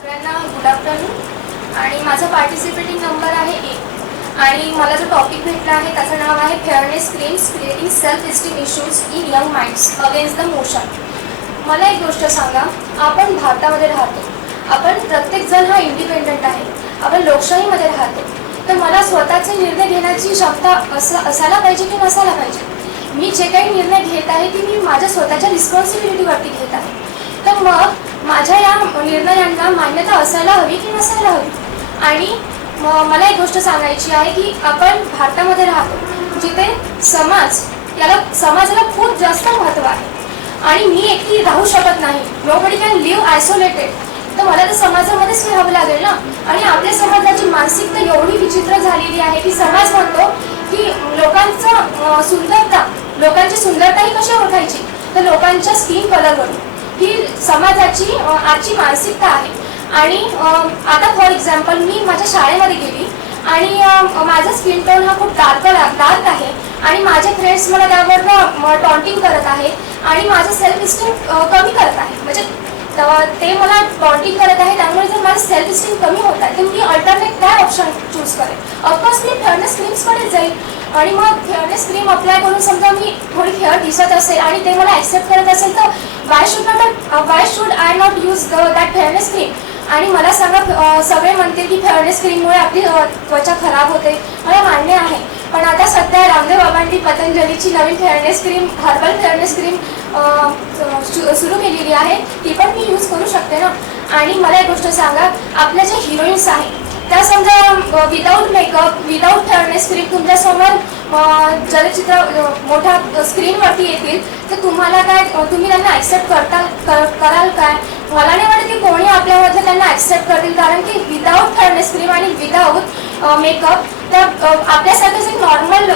सगळ्यांना good afternoon आणि माझा पार्टिसिपेटिंग नंबर आहे 1 आणि मला जो टॉपिक भेटला आहे त्याचं नाव आहे fairness claims creating self esteem issues in young minds against the motion. मला एक गोष्ट सांगा, आपण भारतामध्ये राहतो, आपण प्रत्येकजण हा इंडिपेंडंट आहे, आपण लोकशाहीमध्ये राहतो, तर मला स्वतःचे निर्णय घेण्याची क्षमता असायला पाहिजे की नसायला पाहिजे। मी जे काही निर्णय घेत आहे ती मी माझ्या स्वतःच्या रिस्पॉन्सिबिलिटीवरती घेत आहे, तर मग माझ्या या निर्णयांना मान्यता असायला हवी की नसायला हवी। आणि मला एक गोष्ट सांगायची आहे की आपण भारतामध्ये राहतो जिथे समाजाला खूप जास्त महत्त्व आहे आणि मी एकटी राहू शकत नाही। नोबडी कॅन लिव्ह आयसोलेटेड, तर मला तर समाजामध्येच राहावं लागेल ना। आणि आपल्या समाजाची मानसिकता एवढी विचित्र झालेली आहे की समाज म्हणतो की लोकांची सुंदरता ही कशी ओळखायची, तर लोकांच्या स्किन कलरवरून, ही समाजाची आजची मानसिकता आहे। आणि आता फॉर एक्झाम्पल मी माझ्या शाळेमध्ये गेली आणि माझा स्किन टोन हा खूप डार्क आहे आणि माझे फ्रेंड्स मला त्यावर टॉन्टिंग करत आहे आणि माझं सेल्फ इस्टीम कमी करत आहे, म्हणजे ते मला टॉन्टिंग करत आहे, त्यामुळे जर माझं सेल्फ इस्टीम कमी होत आहे तर मी अल्टरनेट काय ऑप्शन चूज करेन। ऑफकोर्स मी फेअरनेस क्रीम्सकडेच जाईल आणि मग फेअरनेस क्रीम अप्लाय करून समजा मी थोडी फेअर दिसत असेल आणि ते मला ॲक्सेप्ट करत असेल तर why should I not use that fairness cream. आणि मला सांगा, सगळे म्हणतील की फेअरनेस क्रीममुळे आपली त्वचा खराब होते, मला मान्य आहे, पण आता सध्या रामदेव बाबांनी पतंजलीची नवीन fairness cream, herbal fairness cream सुरू केलेली आहे, ती पण मी यूज करू शकते ना। आणि मला एक गोष्ट सांगा, आपल्या ज्या हिरोईन्स आहेत त्या समजा without makeup, without fairness cream तुमच्यासमोर चलचित्र मोठ्या स्क्रीनवरती येतील तर तुम्ही त्यांना ॲक्सेप्ट कराल काय? मला नाही वाटत की कोणी आपल्यामध्ये त्यांना ॲक्सेप्ट करतील, कारण की विदाऊट फेअरनेस क्रीम आणि विदाऊट मेकअप त्या आपल्यासारखेच एक नॉर्मल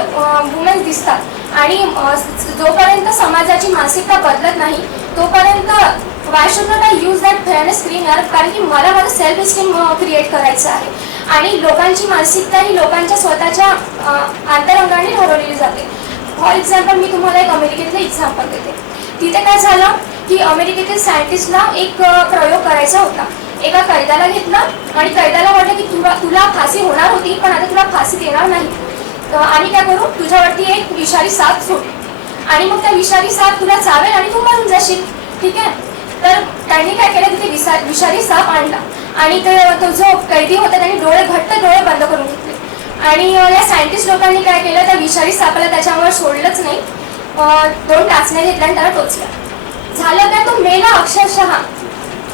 वुमेन दिसतात। आणि जोपर्यंत समाजाची मानसिकता बदलत नाही तोपर्यंत why should not I use that fairness cream यार, कारण की मला माझं सेल्फ इस्टीम क्रिएट करायचं आहे आणि लोकांची मानसिकता ही लोकांच्या स्वतःच्या अंतरंगाने ठरवलेली जाते। फॉर एक्झाम्पल मी तुम्हाला एक अमेरिकेतलं एक्झाम्पल देते। तिथे काय झालं की अमेरिकेतील सायंटिस्टला एक प्रयोग करायचा होता। एका कैद्याला घेतला आणि कैद्याला वाटलं की तुला फाशी होणार होती पण आता तुला फाशी देणार नाही, आम्ही काय करू, तुझ्यावरती एक विषारी साप सोडू आणि मग त्या विषारी साप तुला चावेल आणि तू मरून जाशील, ठीक आहे। तर त्यांनी काय केलं, तिथे विषारी साप आणला आणि तो जो कैदी होता त्यांनी घट्ट डोळे बंद करून घेतले आणि या सायंटिस्ट लोकांनी काय केलं, त्या विषारी सापाला त्याच्यावर सोडलंच नाही, 2 टाचण्या घेतल्या आणि त्याला टोचल्या। झालं काय, तो मेला अक्षरशः।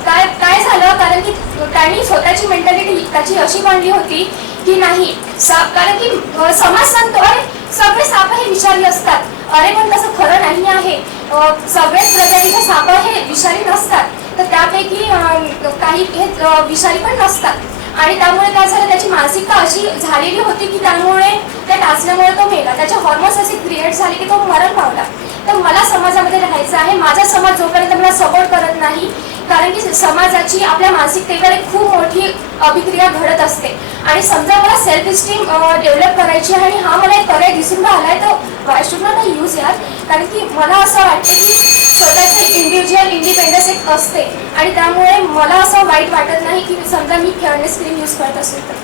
काय झालं, कारण की त्यांनी स्वतःची मेंटॅलिटी त्याची अशी बांधली होती की नाही साप, कारण की समाज सांगतो अरे सगळे साप हे विषारी असतात, अरे पण तसं खरं नाही आहे, सगळेच प्रजातीचे साप हे विषारी नसतात, तर त्यापैकी काही हे विषारी पण नसतात। आणि त्यामुळे काय झालं, त्याची मानसिकता अशी झालेली होती की त्यामुळे त्या टाचल्यामुळे तो मेला, त्याचे हॉर्मोन्स असे क्रिएट झाले की तो मरण पावला। तर मला समाजामध्ये राहायचं आहे, माझा समाज जोपर्यंत मला सपोर्ट करत नाही, कारण की समाजाची आपल्या मानसिकतेकडे खूप मोठी अभिक्रिया घडत असते आणि समजा मला सेल्फ इस्टीम डेव्हलप करायची आहे आणि हा मला एक पर्याय दिसून राहिला आहे, तर why should not I use यार, कारण की मला असं वाटतं की स्वतःचं इंडिव्हिज्युअल इंडिपेंडन्स एक असते आणि त्यामुळे मला असं वाईट वाटत नाही की समजा मी फेअरनेस क्रीम यूज करत असेल तर।